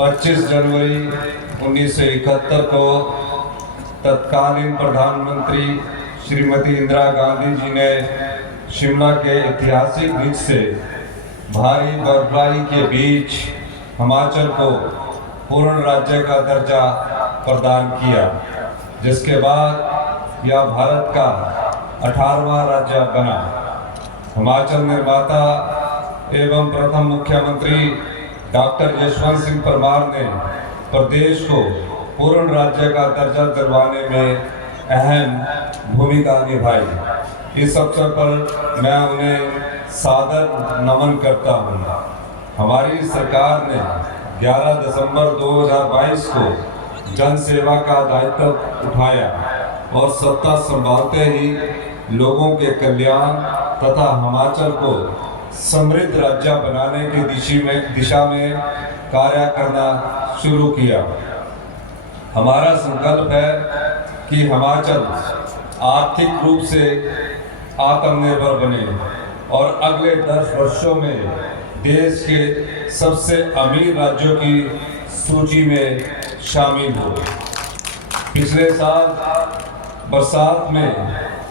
25 जनवरी 1971 को तत्कालीन प्रधानमंत्री श्रीमती इंदिरा गांधी जी ने शिमला के ऐतिहासिक रिज से भारी बर्फबारी के बीच हिमाचल को पूर्ण राज्य का दर्जा प्रदान किया, जिसके बाद यह भारत का 18वां राज्य बना। हिमाचल निर्माता एवं प्रथम मुख्यमंत्री डॉक्टर यशवंत सिंह परमार ने प्रदेश को पूर्ण राज्य का दर्जा दिलवाने में अहम भूमिका निभाई। इस अवसर पर मैं उन्हें सादर नमन करता हूँ। हमारी सरकार ने 11 दिसंबर 2022 को जन सेवा का दायित्व उठाया और सत्ता संभालते ही लोगों के कल्याण तथा हिमाचल को समृद्ध राज्य बनाने की दिशा में कार्य करना शुरू किया। हमारा संकल्प है कि हिमाचल आर्थिक रूप से आत्मनिर्भर बने और अगले 10 वर्षों में देश के सबसे अमीर राज्यों की सूची में शामिल हो। पिछले साल बरसात में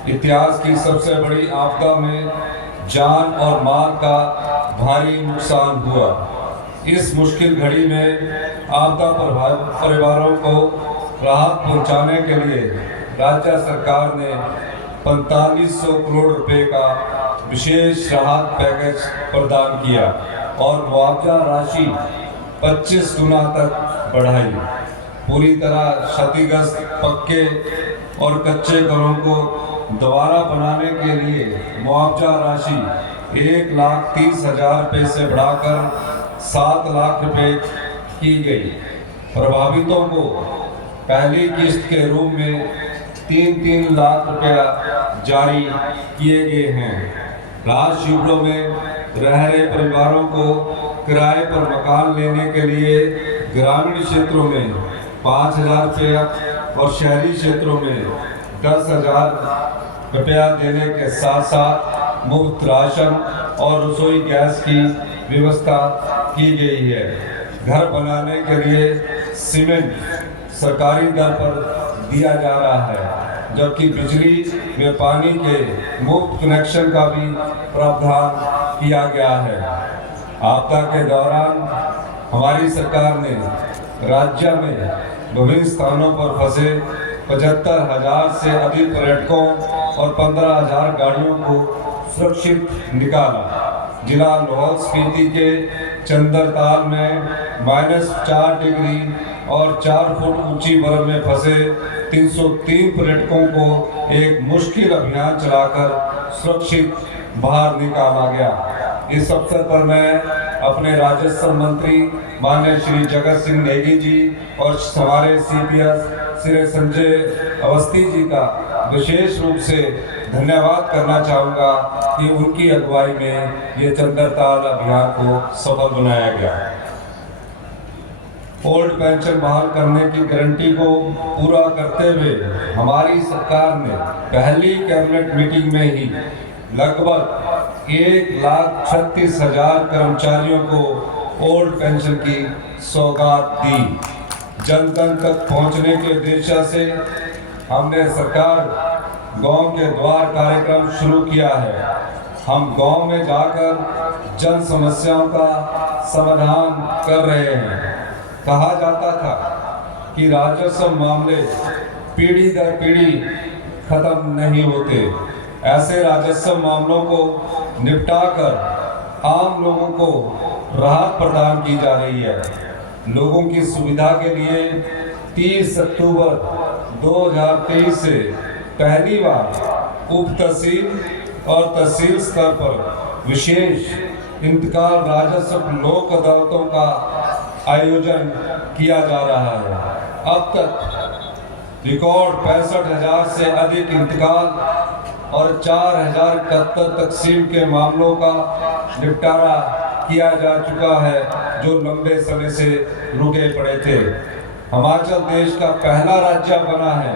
इतिहास की सबसे बड़ी आपदा में जान और माल का भारी नुकसान हुआ। इस मुश्किल घड़ी में आपदा प्रभावित परिवारों को राहत पहुंचाने के लिए राज्य सरकार ने 4500 करोड़ रुपए का विशेष राहत पैकेज प्रदान किया और मुआवजा राशि 25 गुना तक बढ़ाई। पूरी तरह क्षतिग्रस्त पक्के और कच्चे घरों को दोबारा बनाने के लिए मुआवजा राशि 1,30,000 रुपये से बढ़ाकर 7 लाख रुपए की गई। प्रभावितों को पहली किस्त के रूप में 3-3 लाख रुपया जारी किए गए हैं। राहत शिविरों में रह रहे परिवारों को किराए पर मकान लेने के लिए ग्रामीण क्षेत्रों में 5,000 रुपया और शहरी क्षेत्रों में 10,000 रुपया देने के साथ साथ मुफ्त राशन और रसोई गैस की व्यवस्था की गई है। घर बनाने के लिए सीमेंट सरकारी दर पर दिया जा रहा है, जबकि बिजली व पानी के मुफ्त कनेक्शन का भी प्रावधान किया गया है। आपदा के दौरान हमारी सरकार ने राज्य में विभिन्न स्थानों पर फंसे 75,000 से अधिक पर्यटकों और 15,000 गाड़ियों को सुरक्षित निकाला। जिला लाहौल स्पीति के चंद्रताल में -4 डिग्री और 4 फुट ऊंची बर्फ में फंसे 303 पर्यटकों को एक मुश्किल अभियान चलाकर सुरक्षित बाहर निकाला गया। इस अवसर पर मैं अपने राजस्व मंत्री माननीय श्री जगत सिंह नेगी जी और हमारे CPS श्री संजय अवस्थी जी का विशेष रूप से धन्यवाद करना चाहूँगा कि उनकी अगुवाई में ये चंद्रताल अभियान को सफल बनाया गया। ओल्ड पेंशन बहाल करने की गारंटी को पूरा करते हुए हमारी सरकार ने पहली कैबिनेट मीटिंग में ही लगभग 1,36,000 कर्मचारियों को ओल्ड पेंशन की सौगात दी। जन जन तक पहुंचने के उद्देश्य से हमने सरकार गांव के द्वार कार्यक्रम शुरू किया है। हम गांव में जाकर जन समस्याओं का समाधान कर रहे हैं। कहा जाता था कि राजस्व मामले पीढ़ी दर पीढ़ी खत्म नहीं होते। ऐसे राजस्व मामलों को निपटाकर आम लोगों को राहत प्रदान की जा रही है। लोगों की सुविधा के लिए 30 अक्टूबर 2023 से पहली बार उप तहसील और तहसील स्तर पर विशेष इंतकाल राजस्व लोक अदालतों का आयोजन किया जा रहा है। अब तक रिकॉर्ड 65,000 से अधिक इंतकाल और 4,071 तकसीम के मामलों का निपटारा किया जा चुका है, जो लंबे समय से रुके पड़े थे। हिमाचल देश का पहला राज्य बना है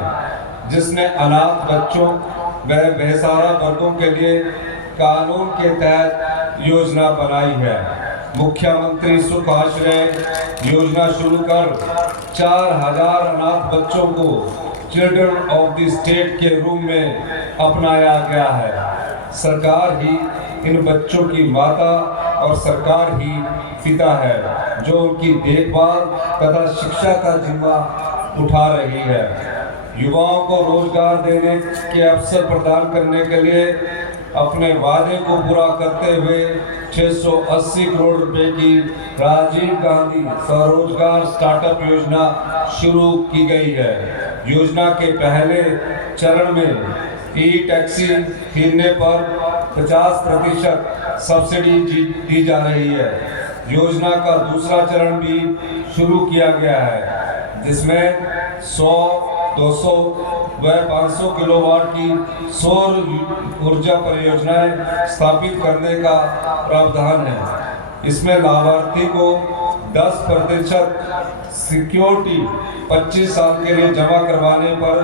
जिसने अनाथ बच्चों व बेसहारा वर्गों के लिए कानून के तहत योजना बनाई है। मुख्यमंत्री सुख आश्रय योजना शुरू कर 4000 अनाथ बच्चों को चिल्ड्रन ऑफ द स्टेट के रूप में अपनाया गया है। सरकार ही इन बच्चों की माता और सरकार ही पिता है जो उनकी देखभाल तथा शिक्षा का जिम्मा उठा रही है। युवाओं को रोजगार देने के अवसर प्रदान करने के लिए अपने वादे को पूरा करते हुए 680 करोड़ रुपए की राजीव गांधी स्वरोजगार स्टार्टअप योजना शुरू की गई है। योजना के पहले चरण में ई टैक्सी खरीदने पर 50% सब्सिडी दी जा रही है। योजना का दूसरा चरण भी शुरू किया गया है जिसमें 100, 200 व 500 किलोवाट की सौर ऊर्जा परियोजनाएं स्थापित करने का प्रावधान है। इसमें लाभार्थी को 10% सिक्योरिटी 25 साल के लिए जमा करवाने पर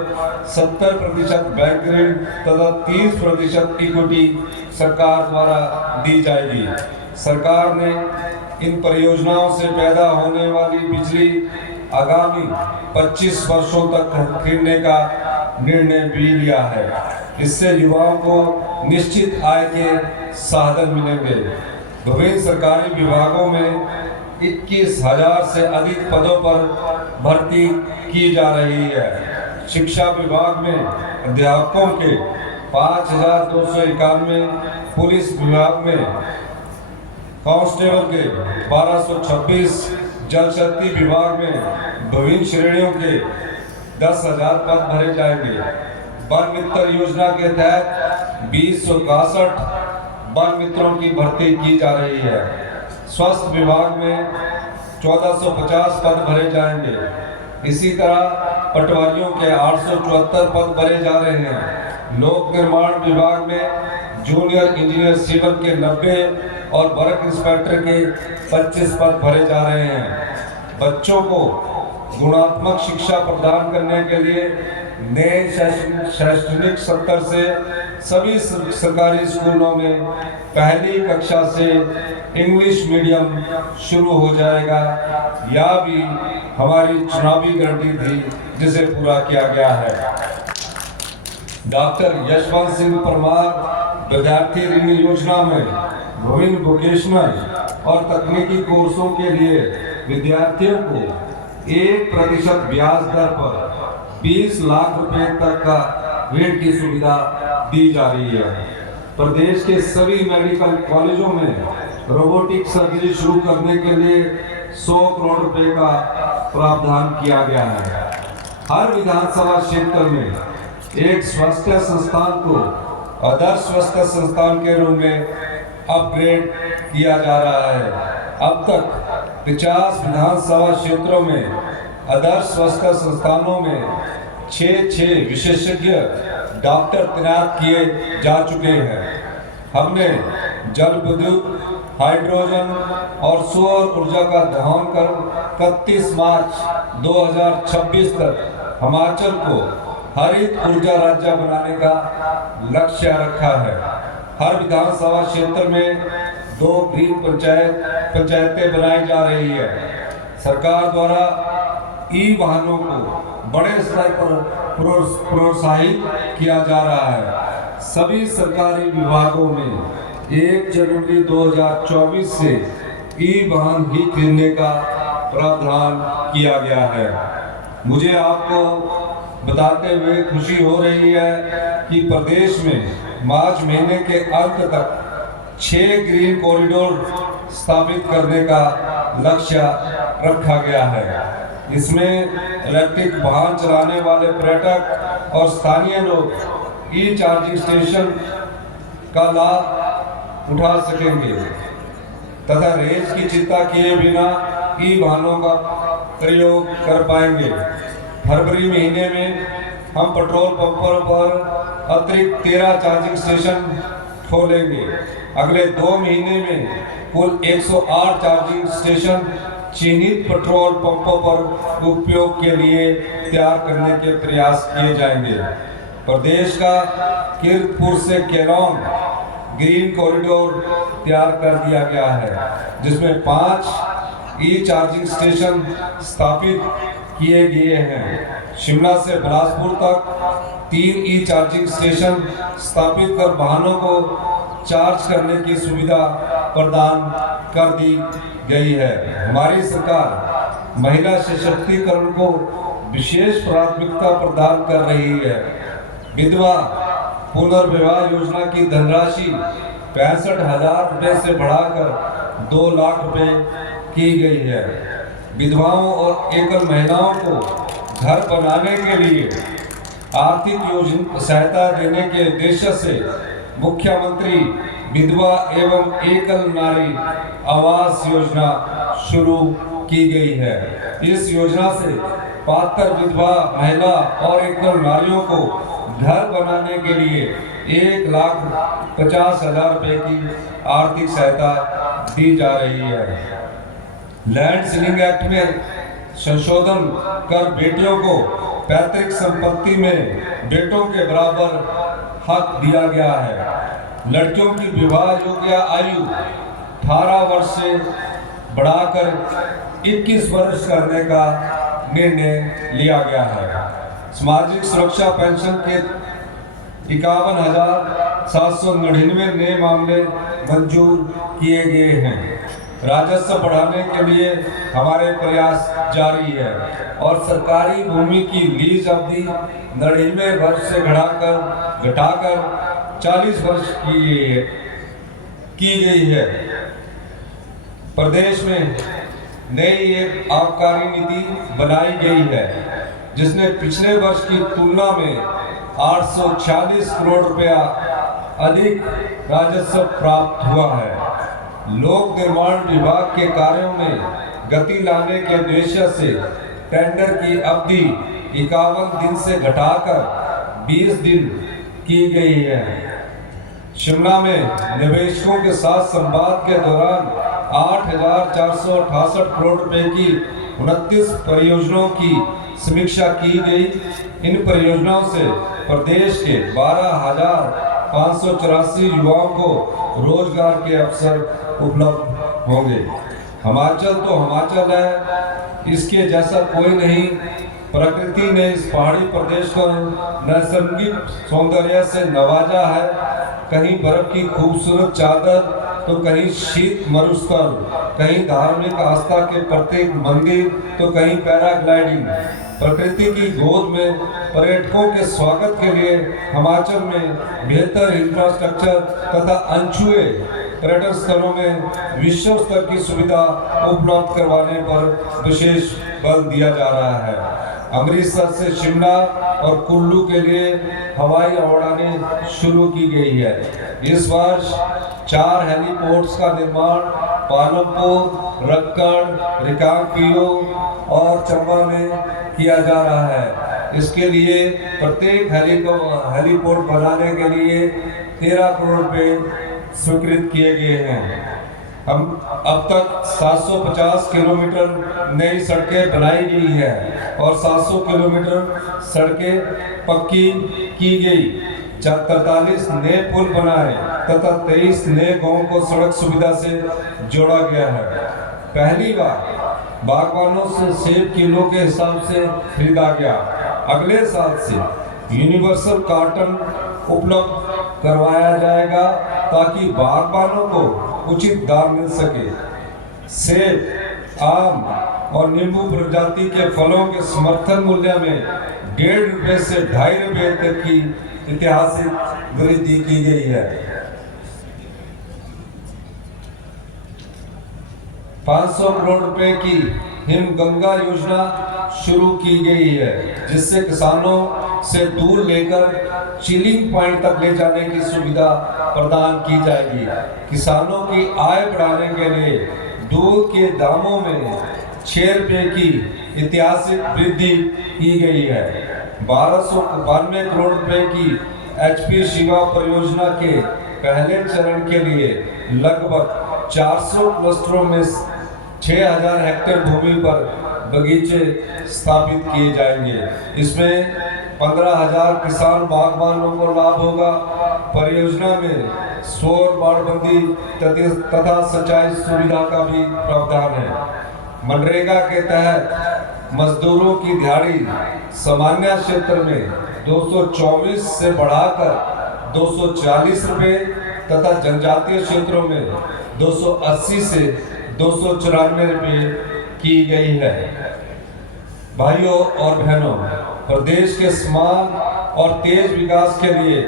70% बैंक ऋण तथा 30% इक्विटी सरकार द्वारा दी जाएगी। सरकार ने इन परियोजनाओं से पैदा होने वाली बिजली आगामी 25 वर्षों तक खरीदने का निर्णय भी लिया है। इससे युवाओं को निश्चित आय के साधन मिलेंगे। विभिन्न सरकारी विभागों में 21,000 से अधिक पदों पर भर्ती की जा रही है। शिक्षा विभाग में अध्यापकों के 5,291, पुलिस विभाग में कांस्टेबल के 1226, जल शक्ति विभाग में विभिन्न श्रेणियों के 10,000 पद भरे जाएंगे। वन मित्र योजना के तहत 2061 वन मित्रों की भर्ती की जा रही है। स्वास्थ्य विभाग में 1450 पद भरे जाएंगे। इसी तरह पटवारियों के 874 पद भरे जा रहे हैं। लोक निर्माण विभाग में जूनियर इंजीनियर सिविल के 90 और वर्क इंस्पेक्टर के 25 पद भरे जा रहे हैं। बच्चों को गुणात्मक शिक्षा प्रदान करने के लिए नए शैक्षणिक सत्र से सभी सरकारी स्कूलों में पहली कक्षा से इंग्लिश मीडियम शुरू हो जाएगा। यह भी हमारी चुनावी गारंटी थी जिसे पूरा किया गया है। डॉक्टर यशवंत सिंह परमार विद्यार्थी ऋण योजना में विभिन्न वोकेशनल और तकनीकी कोर्सों के लिए विद्यार्थियों को 1% ब्याज दर पर 20 लाख रुपए तक का ऋण की सुविधा दी जा रही है। प्रदेश के सभी मेडिकल कॉलेजों में रोबोटिक सर्जरी शुरू करने के लिए 100 करोड़ रुपए का प्रावधान किया गया है। हर विधानसभा क्षेत्र में एक स्वास्थ्य संस्थान को आदर्श स्वास्थ्य संस्थान के रूप में अपग्रेड किया जा रहा है। अब तक 50 विधानसभा क्षेत्रों में आदर्श स्वास्थ्य संस्थानों में 6 विशेषज्ञ डॉक्टर तैनात किए जा चुके हैं। हमने जल विद्युत, हाइड्रोजन और सौर ऊर्जा का दोहन कर 31 मार्च 2026 तक हिमाचल को हरित ऊर्जा राज्य बनाने का लक्ष्य रखा है। हर विधानसभा क्षेत्र में 2 ग्रीन पंचायतें बनाई जा रही है। सरकार द्वारा ई वाहनों को बड़े स्तर पर प्रोत्साहित किया जा रहा है। सभी सरकारी विभागों में 1 जनवरी 2024 से ई वाहन ही खरीदने का प्रावधान किया गया है। मुझे आपको बताते हुए खुशी हो रही है कि प्रदेश में मार्च महीने के अंत तक 6 ग्रीन कॉरिडोर स्थापित करने का लक्ष्य रखा गया है। इसमें इलेक्ट्रिक वाहन चलाने वाले पर्यटक और स्थानीय लोग ई चार्जिंग स्टेशन का लाभ उठा सकेंगे तथा रेंज की चिंता किए बिना ई वाहनों का प्रयोग कर पाएंगे। फरवरी महीने में हम पेट्रोल पंपों पर अतिरिक्त 13 चार्जिंग स्टेशन खोलेंगे। अगले 2 महीने में कुल 108 चार्जिंग स्टेशन चिन्हित पेट्रोल पंपों पर उपयोग के लिए तैयार करने के प्रयास किए जाएंगे। प्रदेश का कीरतपुर से केलोंग ग्रीन कॉरिडोर तैयार कर दिया गया है, जिसमें 5 ई चार्जिंग स्टेशन स्थापित किए गए हैं। शिमला से बिलासपुर तक 3 ई चार्जिंग स्टेशन स्थापित कर वाहनों को चार्ज करने की सुविधा प्रदान कर दी गई है। हमारी सरकार महिला सशक्तिकरण को विशेष प्राथमिकता प्रदान कर रही है। विधवा पुनर्विवाह योजना की धनराशि 65,000 रुपये से बढ़ाकर 2 लाख रुपए की गई है। विधवाओं और एकल महिलाओं को घर बनाने के लिए आर्थिक योजना सहायता देने के उद्देश्य से मुख्यमंत्री विधवा एवं एकल नारी आवास योजना शुरू की गई है। इस योजना से पात्र विधवा महिला और एकल नारियों को घर बनाने के लिए 1,50,000 रुपए की आर्थिक सहायता दी जा रही है। लैंड सीलिंग एक्ट में संशोधन कर बेटियों को पैतृक संपत्ति में बेटों के बराबर हक दिया गया है। लड़कियों की विवाह योग्य आयु 18 वर्ष से बढ़ाकर 21 वर्ष करने का निर्णय लिया गया है। सामाजिक सुरक्षा पेंशन के 51,799 नए मामले मंजूर किए गए हैं। राजस्व बढ़ाने के लिए हमारे प्रयास जारी है और सरकारी भूमि की लीज अवधि 99 वर्ष से घटाकर 40 वर्ष की गई है। प्रदेश में नई एक आबकारी नीति बनाई गई है, जिसने पिछले वर्ष की तुलना में 846 करोड़ रुपया अधिक राजस्व प्राप्त हुआ है। लोक निर्माण विभाग के कार्यों में गति लाने के उद्देश्य से टेंडर की अवधि 51 दिन से घटाकर 20 दिन की गई है। शिमला में निवेशकों के साथ संवाद के दौरान 8,468 करोड़ रुपए की 29 परियोजनाओं की समीक्षा की गई। इन परियोजनाओं से प्रदेश के 12,584 युवाओं को रोजगार के अवसर उपलब्ध होंगे। हिमाचल तो हिमाचल है, इसके जैसा कोई नहीं। प्रकृति ने इस पहाड़ी प्रदेश को नैसर्गिक सौंदर्य से नवाजा है। कहीं बर्फ की खूबसूरत चादर, तो कहीं शीत मरुस्थल, कहीं धार्मिक आस्था के प्रतीक मंदिर, तो कहीं पैराग्लाइडिंग। प्रकृति की गोद में पर्यटकों के स्वागत के लिए हिमाचल में बेहतर इंफ्रास्ट्रक्चर तथा अनछुए पर्यटन स्थलों में विश्व स्तर की सुविधा उपलब्ध करवाने पर विशेष बल दिया जा रहा है। अमृतसर से शिमला और कुल्लू के लिए हवाई उड़ानें शुरू की गई है। इस वर्ष 4 हेलीपोर्ट्स का निर्माण पालमपुर, रक्कड़, रिकांगपिओ और चंबा में किया जा रहा है। इसके लिए प्रत्येक हेलीपोर्ट बनाने के लिए 13 करोड़ रुपए स्वीकृत किए गए हैं। हम अब तक 750 किलोमीटर नई सड़कें बनाई गई है और 700 किलोमीटर सड़कें पक्की की गई। 43 नए पुल बनाए तथा 23 नए गांवों को सड़क सुविधा से जोड़ा गया है। पहली बार बागवानों से सेब किलो के हिसाब से खरीदा गया। अगले साल से यूनिवर्सल कार्टन उपलब्ध करवाया जाएगा ताकि बागबानों को उचित दाम मिल सके। सेब, आम और नींबू प्रजाति के फलों के समर्थन मूल्य में 1.5 रुपए से 2.5 रुपए तक की ऐतिहासिक वृद्धि की गई है। 500 करोड़ रुपए की हिमगंगा योजना शुरू की गई है, जिससे किसानों से दूर लेकर चिलिंग पॉइंट तक ले जाने की सुविधा प्रदान की जाएगी। किसानों की आय बढ़ाने के लिए दूध के दामों में 6 रुपए की ऐतिहासिक वृद्धि की गई है। 1292 करोड़ रुपए की HP शिवा परियोजना के पहले चरण के लिए लगभग 400 क्लस्टरों में 6,000 हेक्टेयर भूमि पर बगीचे स्थापित किए जाएंगे। इसमें 15,000 किसान बागवानों को लाभ होगा। परियोजना में सौर बाड़बंदी तथा सिंचाई सुविधा का भी प्रावधान है। मनरेगा के तहत मजदूरों की दिहाड़ी सामान्य क्षेत्र में 224 से बढ़ाकर 240 रुपये तथा जनजातीय क्षेत्रों में 280 से 294 रुपये की गई है। भाइयों और बहनों, प्रदेश के समान और तेज विकास के लिए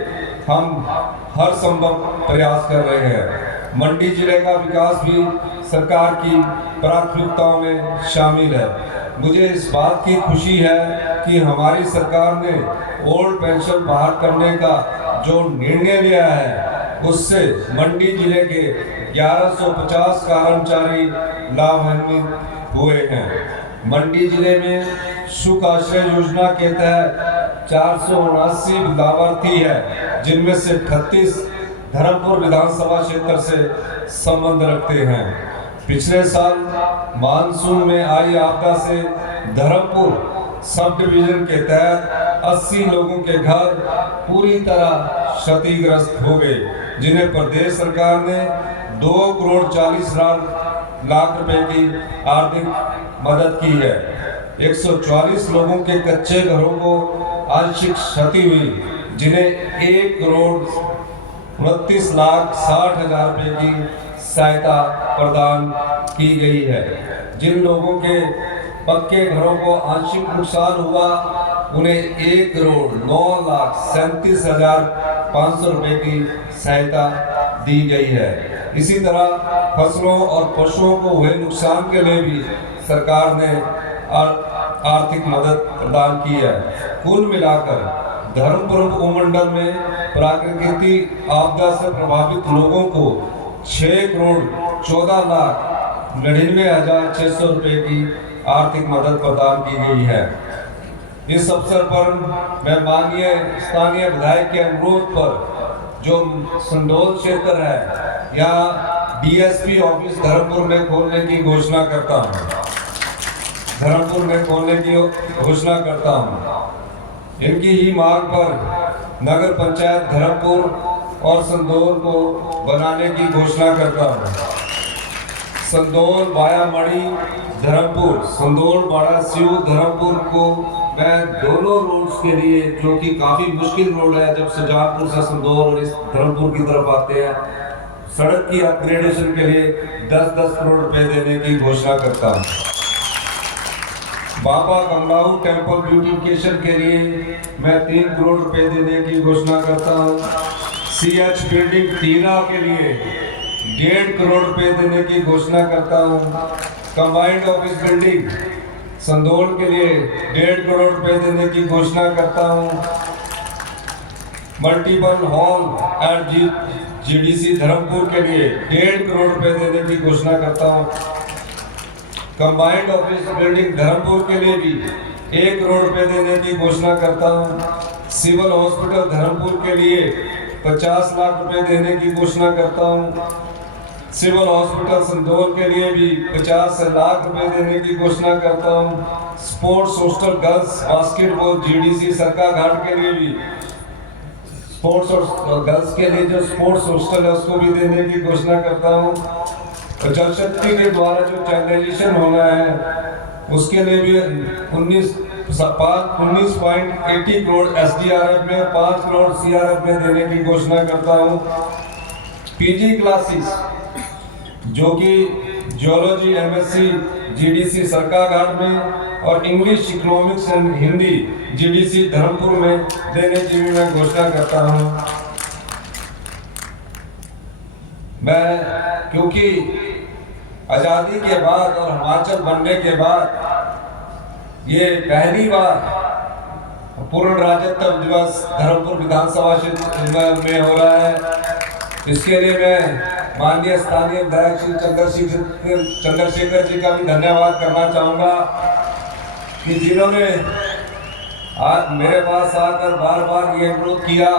हम हर संभव प्रयास कर रहे हैं। मंडी जिले का विकास भी सरकार की प्राथमिकताओं में शामिल है। मुझे इस बात की खुशी है कि हमारी सरकार ने ओल्ड पेंशन बहाल करने का जो निर्णय लिया है, उससे मंडी जिले के 1150 कर्मचारी लाभान्वित हुए हैं। मंडी जिले में सुख आश्रय योजना के तहत 479 लाभार्थी है, जिनमें से 38 धर्मपुर विधानसभा क्षेत्र से संबंध रखते हैं। पिछले साल मानसून में आई आपदा से धर्मपुर सब डिवीजन के तहत 80 लोगों के घर पूरी तरह क्षतिग्रस्त हो गए, जिन्हें प्रदेश सरकार ने 2 करोड़ 40 लाख रुपए की आर्थिक मदद की है। 144 लोगों के कच्चे घरों को आंशिक क्षति हुई, जिन्हें 1 करोड़ 29,60,000 रुपए की सहायता प्रदान की गई है। जिन लोगों के पक्के घरों को आंशिक नुकसान हुआ, उन्हें 1 करोड़ 9,37,500 रुपए की सहायता दी गई है। इसी तरह फसलों और पशुओं को हुए नुकसान के लिए भी सरकार ने आर्थिक मदद प्रदान की है। कुल मिलाकर धर्मपुर उपमंडल में प्राकृतिक आपदा से प्रभावित लोगों को 6 करोड़ 14,99,600 रुपए की आर्थिक मदद प्रदान की गई है। इस अवसर पर मैं माननीय स्थानीय विधायक के अनुरोध पर जो संडोल क्षेत्र है, यहाँ डीएसपी ऑफिस धर्मपुर में खोलने की घोषणा करता हूँ। धर्मपुर में खोलने की घोषणा करता हूँ। इनकी ही मांग पर नगर पंचायत धर्मपुर और संदोल को बनाने की घोषणा करता हूँ। संदोल वाया मणि धर्मपुर, संदोल बाड़ा सिव धर्मपुर को मैं दोनों रोड्स के लिए, जो कि काफी मुश्किल रोड है जब सुजानपुर से संदोल और इस धर्मपुर की तरफ आते हैं, सड़क की अपग्रेडेशन के लिए 10-10 करोड़ रुपए देने की घोषणा करता हूँ। बाबा कमलाऊ टेम्पल ब्यूटिफिकेशन के लिए मैं 3 करोड़ रुपए देने की घोषणा करता हूँ। CH बिल्डिंग तीरा के लिए 1.5 करोड़ रुपए देने की घोषणा करता हूँ। कंबाइंड ऑफिस बिल्डिंग संदोल के लिए 1.5 करोड़ रुपए देने की घोषणा करता हूँ। Multiple hall at GDC Dharampur के लिए 1.5 करोड़ रुपए देने की घोषणा करता हूँ। कंबाइंड ऑफिस बिल्डिंग धर्मपुर के लिए भी 1 करोड़ रुपए देने की घोषणा करता हूँ। सिविल हॉस्पिटल धर्मपुर के लिए 50 लाख रुपए देने की घोषणा करता हूँ। सिविल हॉस्पिटल संदोल के लिए भी 50 लाख रुपए देने की घोषणा करता हूँ। Sports hostel girls basketball GDC सरका घाट के लिए भी स्पोर्ट्स और गर्ल्स के लिए जो स्पोर्ट्स हॉस्टल है उसको भी देने की घोषणा करता हूँ। जल शक्ति के द्वारा जो चैनलाइजेशन होना है उसके लिए भी 19.80 करोड़ SDRF में, 5 करोड़ CRF में देने की घोषणा करता हूँ। PG क्लासेस जो कि जियोलॉजी MSc GDC सरका घाट में और English economics and Hindi GDC Dharampur में देने की भी मैं घोषणा करता हूँ। मैं क्योंकि आज़ादी के बाद और हिमाचल बनने के बाद ये पहली बार पूर्ण राज्यत्व दिवस धर्मपुर विधानसभा क्षेत्र में हो रहा है। इसके लिए मैं माननीय स्थानीय विधायक श्री चंद्रशेखर जी का भी धन्यवाद करना चाहूँगा कि जिन्होंने आज मेरे पास आकर बार बार ये अनुरोध किया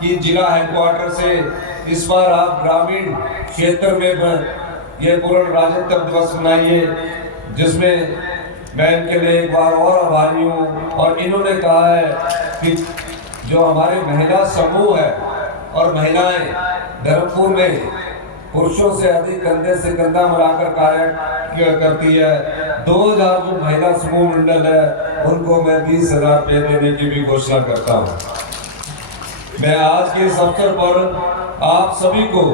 कि जिला हेडक्वार्टर से इस बार आप ग्रामीण क्षेत्र में ये पूर्ण राज्यत्व दिवस मनाइए, जिसमें मैं इनके लिए एक बार और आभारी हूँ। और इन्होंने कहा है कि जो हमारे महिला समूह है और महिलाएं धर्मपुर में पुरुषों से अधिक कंधे से कंधा मिलाकर कार्य करती है। 2000 जो महिला समूह मंडल है उनको मैं 20,000 रुपये देने की भी घोषणा करता हूँ। मैं आज के इस अवसर पर आप सभी को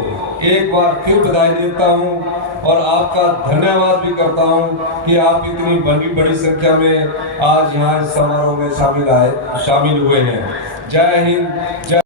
एक बार फिर बधाई देता हूँ और आपका धन्यवाद भी करता हूँ कि आप इतनी बड़ी संख्या में आज यहाँ इस समारोह में शामिल हुए हैं। जय हिंद, जय